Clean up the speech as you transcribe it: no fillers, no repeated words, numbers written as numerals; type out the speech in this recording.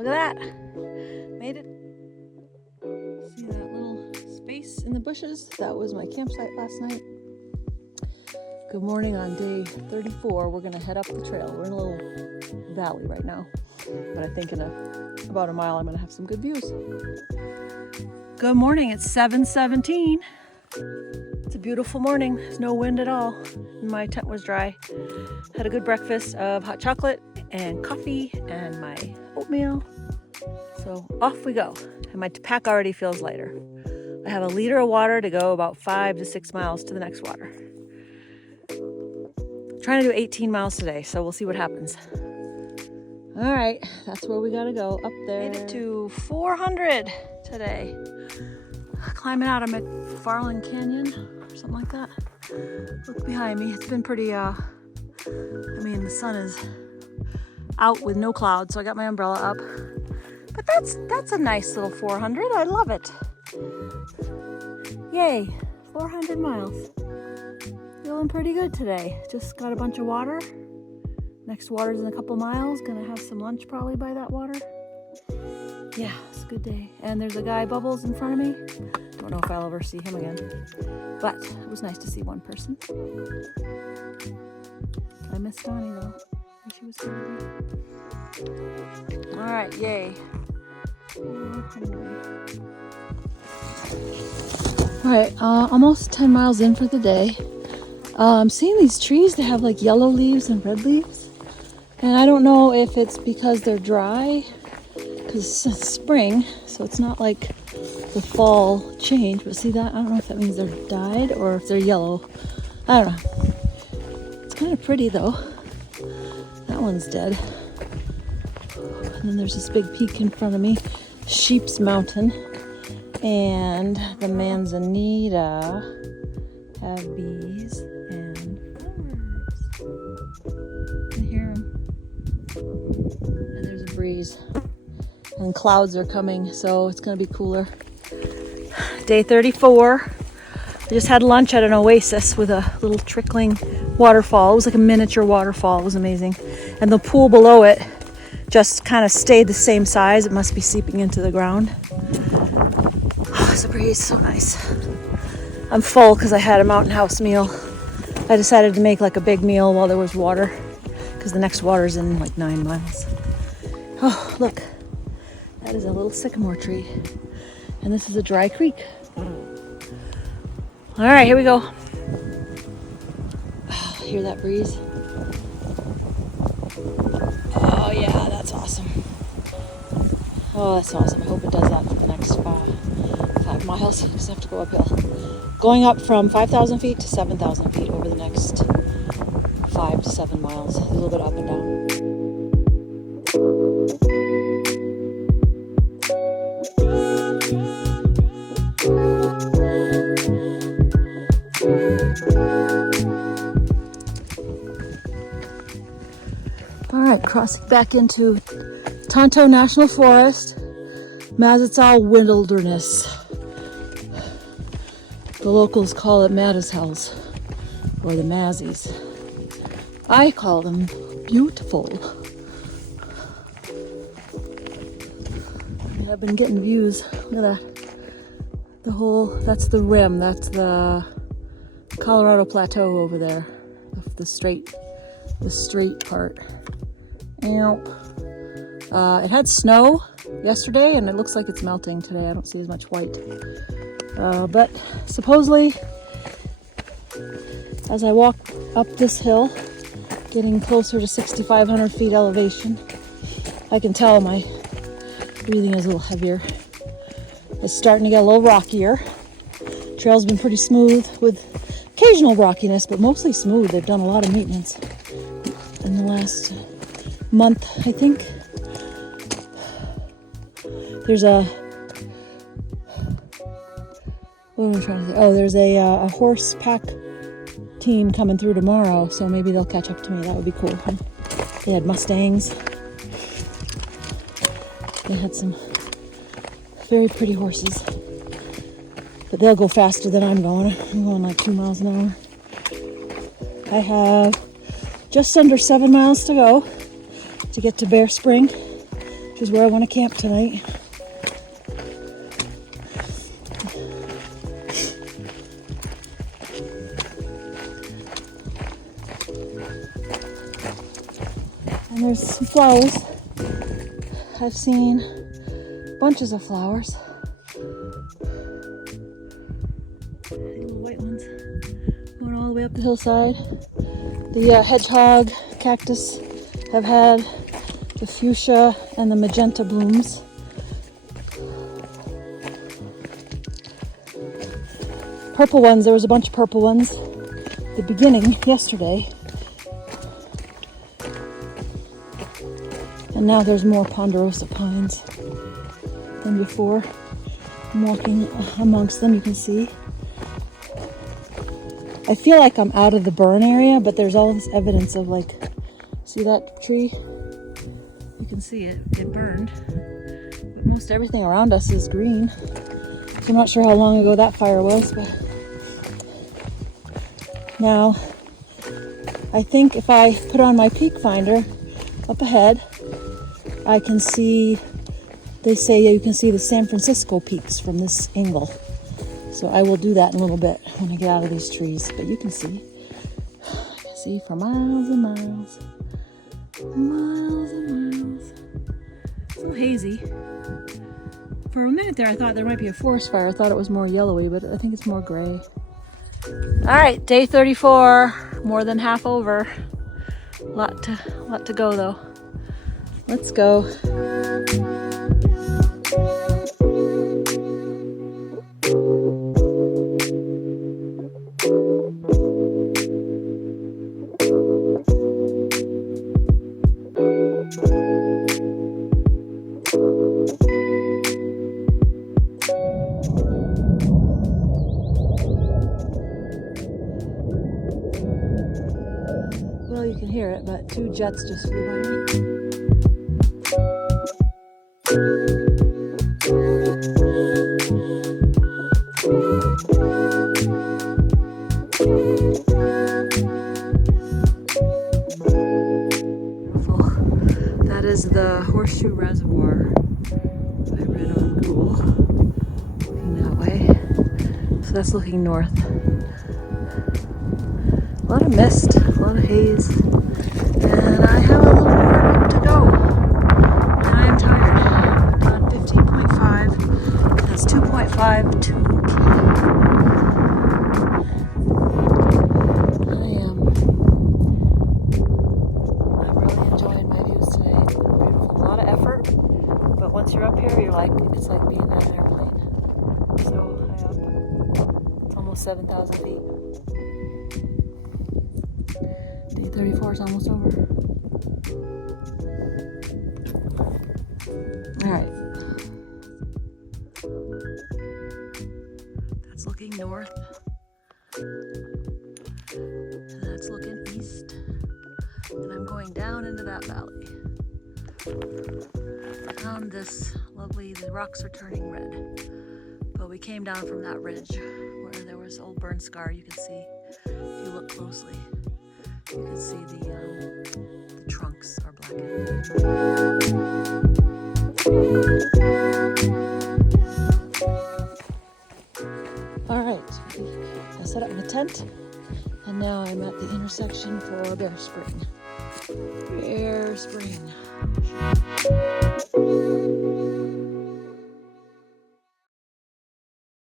Look at that. Made it. See that little space in the bushes? That was my campsite last night. Good morning on day 34. We're gonna head up the trail. We're in a little valley right now, but I think in about a mile I'm gonna have some good views. Good morning, it's 7:17. It's a beautiful morning. There's no wind at all. My tent was dry. Had a good breakfast of hot chocolate and coffee and my oatmeal. So off we go. And my pack already feels lighter. I have a liter of water to go about 5 to 6 miles to the next water. Trying to do 18 miles today, so we'll see what happens. All right, that's where we gotta go, up there. Made it to 400 today. Climbing out of McFarland Canyon or something like that. Look behind me. It's been pretty, the sun is out with no clouds, so I got my umbrella up. But that's a nice little 400. I love it. Yay, 400 miles. Feeling pretty good today. Just got a bunch of water. Next water's in a couple miles. Gonna have some lunch probably by that water. Yeah, it's a good day. And there's a guy, Bubbles, in front of me. Don't know if I'll ever see him again. But it was nice to see one person. I miss Donnie though. Wish he was here with me. All right, yay. All right, almost 10 miles in for the day. I'm seeing these trees. They have like yellow leaves and red leaves. And I don't know if it's because they're dry, because it's spring, so it's not like the fall change. But see that? I don't know if that means they're dyed or if they're yellow. I don't know. It's kind of pretty though. That one's dead. And then there's this big peak in front of me, Sheep's Mountain, and the manzanita have bees and flowers. I can hear them. And there's a breeze. And clouds are coming, so it's gonna be cooler. Day 34. I just had lunch at an oasis with a little trickling waterfall. It was like a miniature waterfall. It was amazing. And the pool below it just kind of stayed the same size. It must be seeping into the ground. Oh, it's a breeze, so nice. I'm full because I had a mountain house meal. I decided to make like a big meal while there was water, because the next water's in like 9 miles. Oh, look. That is a little sycamore tree. And this is a dry creek. All right, here we go. Oh, hear that breeze? Oh yeah, that's awesome. Oh, that's awesome. I hope it does that for the next 5 miles. You just have to go uphill. Going up from 5,000 feet to 7,000 feet over the next 5 to 7 miles. A little bit up and down. All right, crossing back into Tonto National Forest, Mazatzal Wilderness. The locals call it Mazatzals, or the Mazzies. I call them beautiful. And I've been getting views. Look at that. That's the rim. That's the Colorado Plateau over there. The straight part. It had snow yesterday and it looks like it's melting today. I don't see as much white. But supposedly, as I walk up this hill, getting closer to 6,500 feet elevation, I can tell my breathing is a little heavier. It's starting to get a little rockier. Trail's been pretty smooth with occasional rockiness, but mostly smooth. They've done a lot of maintenance in the last month, I think. There's what am I trying to say? Oh, there's a horse pack team coming through tomorrow, so maybe they'll catch up to me. That would be cool. They had Mustangs. They had some very pretty horses, but they'll go faster than I'm going. I'm going like 2 miles an hour. I have just under 7 miles to go to get to Bear Spring. which is where I want to camp tonight. And there's some flowers. I've seen bunches of flowers. Little white ones going all the way up the hillside. The hedgehog cactus have had the fuchsia and the magenta blooms. Purple ones, there was a bunch of purple ones at the beginning yesterday. And now there's more ponderosa pines than before. I'm walking amongst them, you can see. I feel like I'm out of the burn area, but there's all this evidence of like, see that tree? You can see it burned. But most everything around us is green. So I'm not sure how long ago that fire was, but now I think if I put on my peak finder up ahead, I can see, they say you can see the San Francisco peaks from this angle. So I will do that in a little bit when I get out of these trees. But you can see for miles and miles. Miles and miles. So hazy. For a minute there, I thought there might be a forest fire. I thought it was more yellowy, but I think it's more gray. All right, day 34, more than half over. Lot to go though. Let's go. Well, you can hear it, but two jets just flew by me. Beautiful. That is the Horseshoe Reservoir. I read on Google. Looking that way. So that's looking north. A lot of mist, a lot of haze, and I have a little more to go. And I am tired. I've done 15.5. That's 2.5 to I'm really enjoying my views today. It's been beautiful. A lot of effort, but once you're up here, you're like, it's like being in an airplane. So high up. It's almost 7,000 feet. Day 34 is almost over. All right. That's looking north. And that's looking east. And I'm going down into that valley. I found this lovely, the rocks are turning red. But we came down from that ridge where there was old burn scar. You can see if you look closely. You can see the trunks are blackened. All right, I set up my tent, and now I'm at the intersection for Bear Spring. Bear Spring.